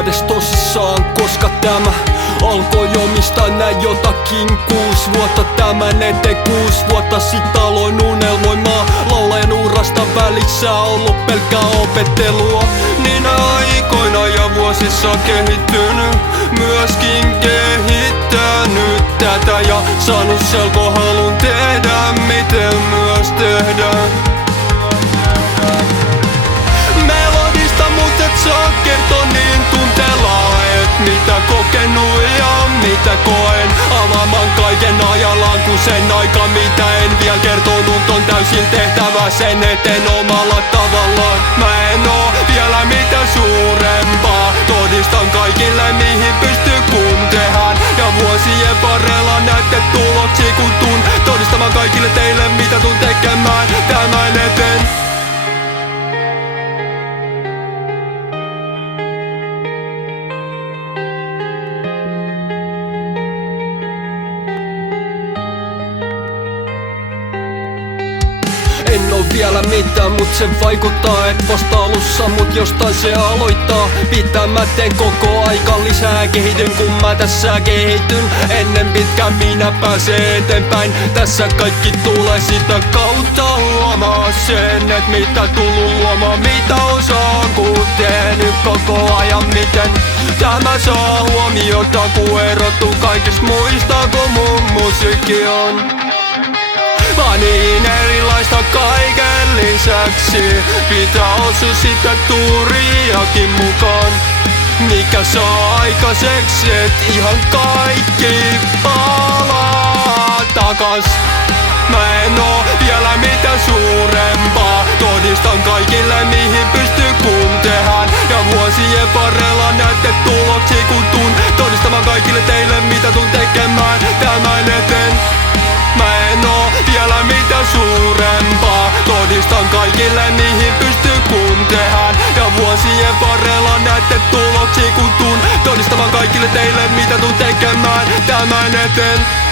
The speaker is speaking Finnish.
edes tosissaan, koska tämä alkoi omistaa näin jotakin 6 vuotta tämän eteen. 6 vuotta sit aloin unelmoimaan laulajan urasta, välissä ollut pelkkää opettelua. Niinä aikoina ja vuosissa kehittynyt, myöskin kehittänyt tätä ja saanut selkohalun tehdä, miten myös tehdään. Melodista mut et saa kertoa niin tunteella, et mitä kokenut ja mitä koen. Avaamaan kaiken ajallaan, kun sen aika mitä en vielä kertonut on täysin tehtävä sen eteen omalla tavallaan. Mä en oo vielä mitään suurempaa, todistan kaikille mihin pystyy kun tehdään. Ja vuosien varrella näette tuloksia kun tuun todistamaan kaikille teille mitä tuun tekemään tämän eteen. En oo vielä mitään, mut se vaikuttaa et vasta alussa, mut jostain se aloittaa. Pitää mä teen koko aika lisää, kehityn kun mä tässä kehityn. Ennen pitkään minä pääsen eteenpäin, tässä kaikki tulee sitä kautta. Huomaa sen, et mitä tullut luomaan, mitä osaan kun tehnyt koko ajan. Miten tämä saa huomiota kun erottuu kaikista muista kun mun musiikki on vaan niin erilaista kaiken lisäksi. Pitää osua sitä tuuriakin mukaan, mikä saa aikaiseksi et ihan kaikki palaa takas. Mä en oo vielä mitään suurempaa, todistan kaikille mihin pystyy kun tehdään. Ja vuosien varrella näette tuloksia kun tuun todistamaan kaikille teille mitä tuun tekemään tämän eteen. Mä en oo vielä mitään suurempaa, todistan kaikille mihin pystyy kun tehdään. Ja vuosien varrella näette tuloksia kun tuun todistamaan kaikille teille mitä tuun tekemään tämän eteen.